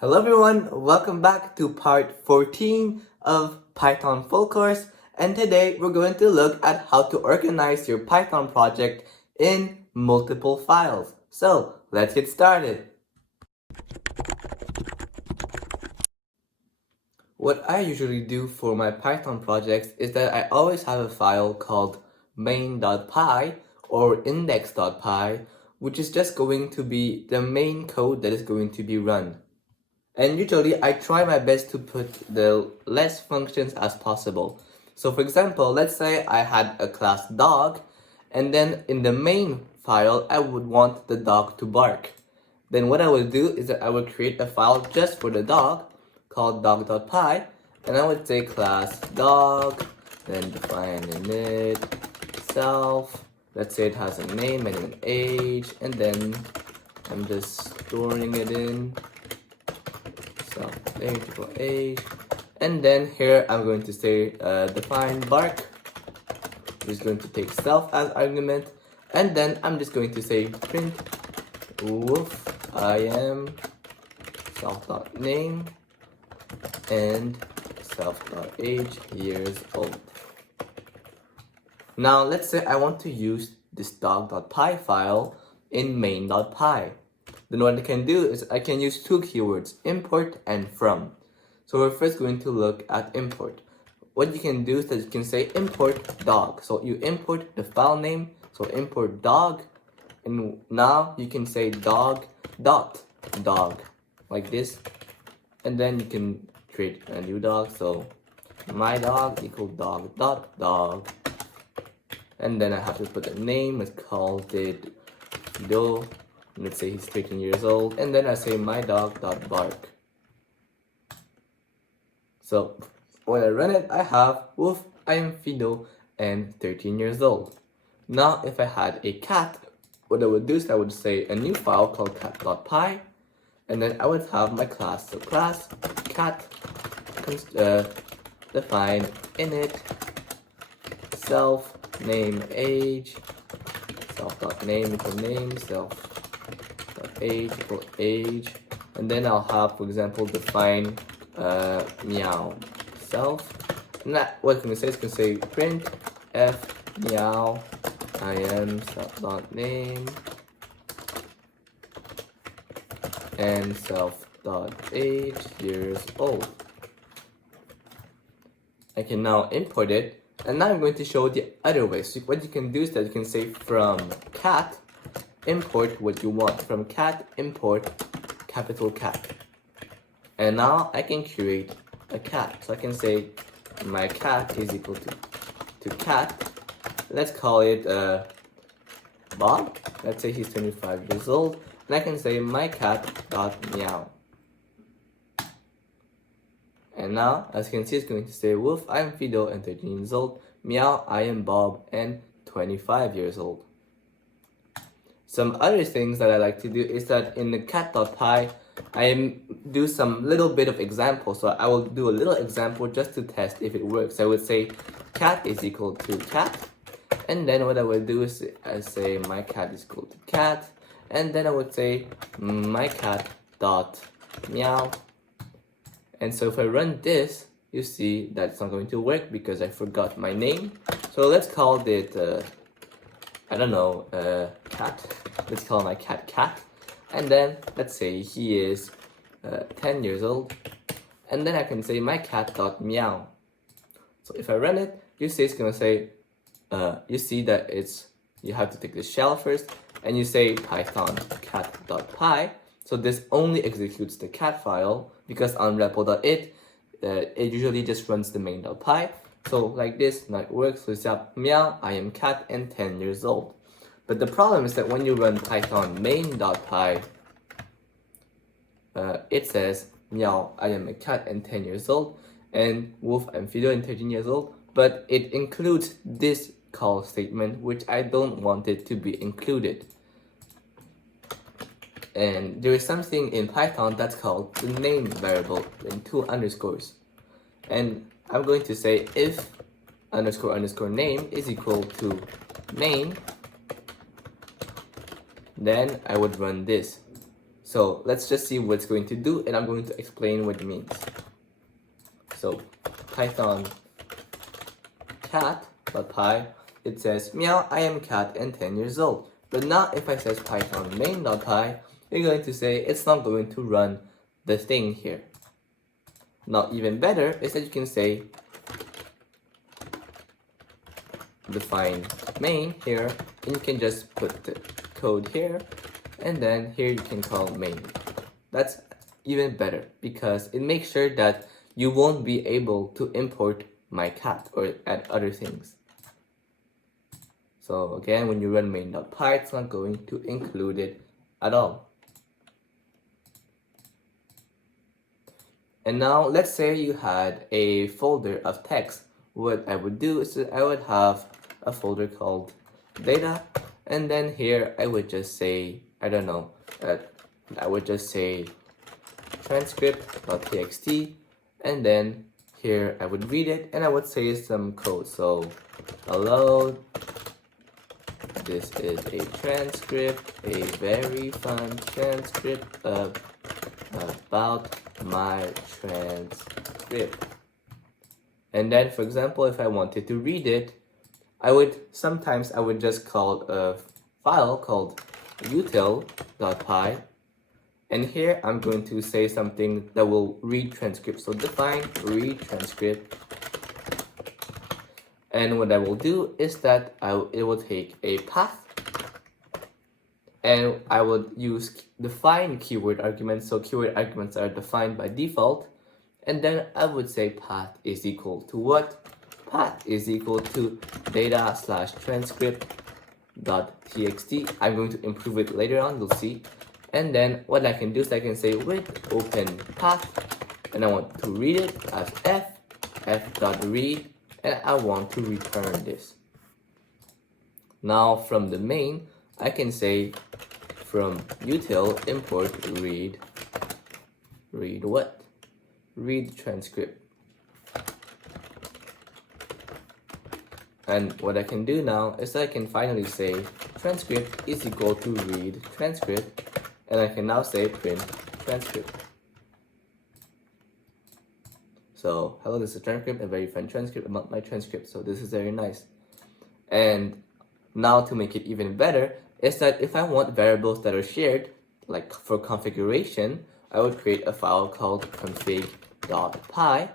Hello everyone, welcome back to part 14 of Python full course, and today we're going to look at how to organize your Python project in multiple files. So let's get started. What I usually do for my Python projects is that I always have a file called main.py or index.py, which is just going to be the main code that is going to be run. And usually I try my best to put the less functions as possible. So for example, let's say I had a class dog, and then in the main file, I would want the dog to bark. Then what I would do is that I would create a file just for the dog called dog.py, and I would say class dog, then define init, self, let's say it has a name and an age, and then I'm just storing it in. So age equal age, and then here I'm going to say define bark, which is going to take self as argument, and then I'm just going to say print woof I am self.name and self.age years old. Now let's say I want to use this dog.py file in main.py. Then what I can do is I can use two keywords, import and from. So we're first going to look at import. What you can do is that you can say import dog. So you import the file name, so import dog, and now you can say dog dot dog, like this. And then you can create a new dog, so my dog equal dog dot dog. And then I have to put a name, let's call it Fido. Let's say he's 13 years old, and then I say my dog.bark. So when I run it, I have woof, I am Fido and 13 years old. Now if I had a cat, what I would do is I would say a new file called cat.py, and then I would have my class. So class cat define init self name age self.name equal name self age equal age, and then I'll have, for example, define meow self, and that what it's gonna say is gonna say print f meow I am self.name and self.age years old. I can now import it, and now I'm going to show the other way. So what you can do is that you can say from cat import what you want, from cat import capital cat, and now I can create a cat. So I can say my cat is equal to cat, let's call it Bob, let's say he's 25 years old, and I can say my cat dot meow, and now as you can see it's going to say woof I am Fido and 13 years old, meow I am Bob and 25 years old. Some other things that I like to do is that in the cat.py, I do some little bit of example. So I will do a little example just to test if it works. I would say cat is equal to cat, and then what I would do is I say my cat is equal to cat, and then I would say my cat dot meow. And so if I run this, you see that it's not going to work because I forgot my name. So let's call it I don't know, cat. Let's call my cat cat. And then let's say he is 10 years old. And then I can say my cat dot meow. So if I run it, you see it's gonna say, you see that you have to take the shell first, and you say python cat.py. So this only executes the cat file, because on repo.it, it usually just runs the main.py. So like this, now it works. So it's up meow, I am cat and 10 years old. But the problem is that when you run python main.py, it says meow, I am a cat and 10 years old, and woof, I'm Fido and 13 years old, but it includes this call statement, which I don't want it to be included. And there is something in Python that's called the name variable in 2 underscores. And I'm going to say if underscore underscore name is equal to name, then I would run this. So let's just see what it's going to do, and I'm going to explain what it means. So Python cat.py, it says, meow, I am cat and 10 years old. But now if I says Python main.py, you're going to say it's not going to run the thing here. Now even better is that you can say define main here, and you can just put the code here, and then here you can call main. That's even better because it makes sure that you won't be able to import my cat or add other things. So again, when you run main.py, it's not going to include it at all. And now let's say you had a folder of text. What I would do is that I would have a folder called data, and then here I would just say, I don't know, I would just say transcript.txt, and then here I would read it and I would say some code. So hello, this is a transcript, a very fun transcript about my transcript. And then, for example, if I wanted to read it, sometimes I would just call a file called util.py, and here I'm going to say something that will read transcript. So define read transcript, and what I will do is that it will take a path, and I would use define keyword arguments. So keyword arguments are defined by default, and then I would say path is equal to what? Path is equal to data/transcript.txt. I'm going to improve it later on, you'll see. And then what I can do is I can say with open path, and I want to read it as f.read, and I want to return this. Now from the main, I can say from util import read what? Read transcript. And what I can do now is I can finally say transcript is equal to read transcript, and I can now say print transcript. So hello, this is a transcript, a very fun transcript about my transcript. So this is very nice. And now to make it even better is that if I want variables that are shared, like for configuration, I would create a file called config.py,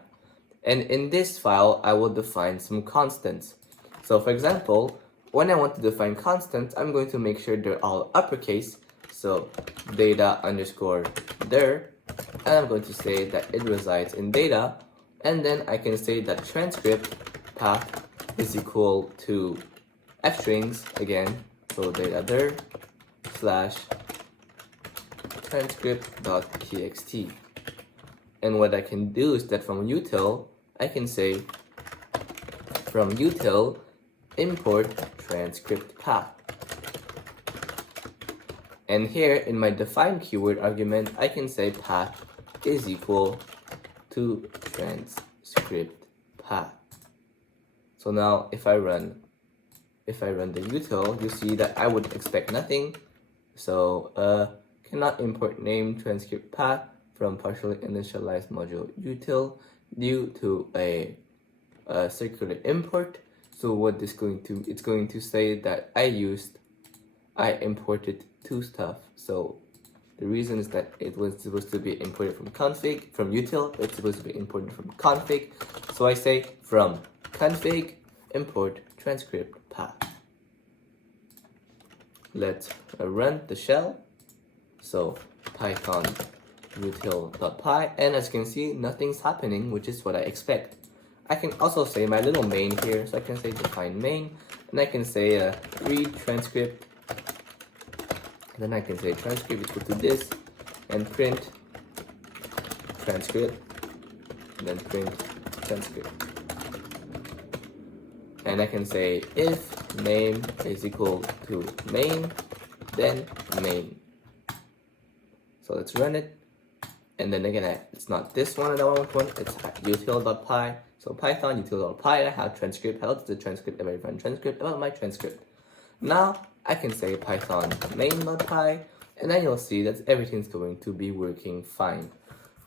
and in this file I will define some constants. So for example, when I want to define constants, I'm going to make sure they're all uppercase. So data_dir, and I'm going to say that it resides in data, and then I can say that transcript path is equal to f strings again, so data_dir / transcript.txt. And what I can do is that from util, I can say from util import transcript path. And here in my define keyword argument, I can say path is equal to transcript path. So now if I run the util, you see that I would expect nothing. So cannot import name transcript path from partially initialized module util due to a circular import. So what it's going to say that I imported two stuff. So the reason is that it was supposed to be imported from config, from util, it's supposed to be imported from config. So I say from config import transcript path. Let's run the shell. So python util.py, and as you can see, nothing's happening, which is what I expect. I can also say my little main here, so I can say define main, and I can say read transcript, and then I can say transcript equal to this, and print transcript, and then print transcript. And I can say if name is equal to main, then main. So let's run it, and then again, it's not this one that I want, it's util.py. So python util.py, I have transcript. Hello, this is a transcript, a very fun transcript about my transcript. Now I can say python main.py, and then you'll see that everything's going to be working fine.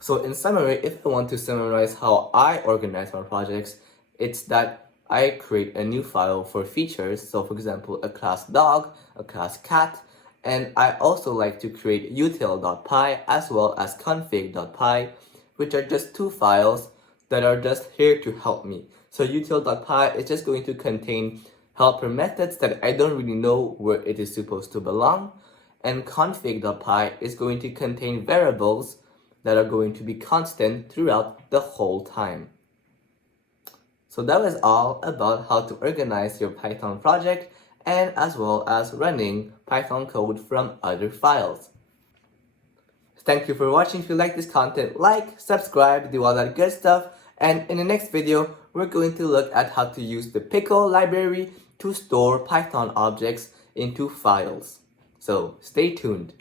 So in summary, if I want to summarize how I organize my projects, it's that I create a new file for features. So for example, a class dog, a class cat, and I also like to create util.py as well as config.py, which are just two files that are just here to help me. So util.py is just going to contain helper methods that I don't really know where it is supposed to belong, and config.py is going to contain variables that are going to be constant throughout the whole time. So that was all about how to organize your Python project and as well as running Python code from other files. Thank you for watching. If you like this content, like, subscribe, do all that good stuff. And in the next video, we're going to look at how to use the pickle library to store Python objects into files. So stay tuned.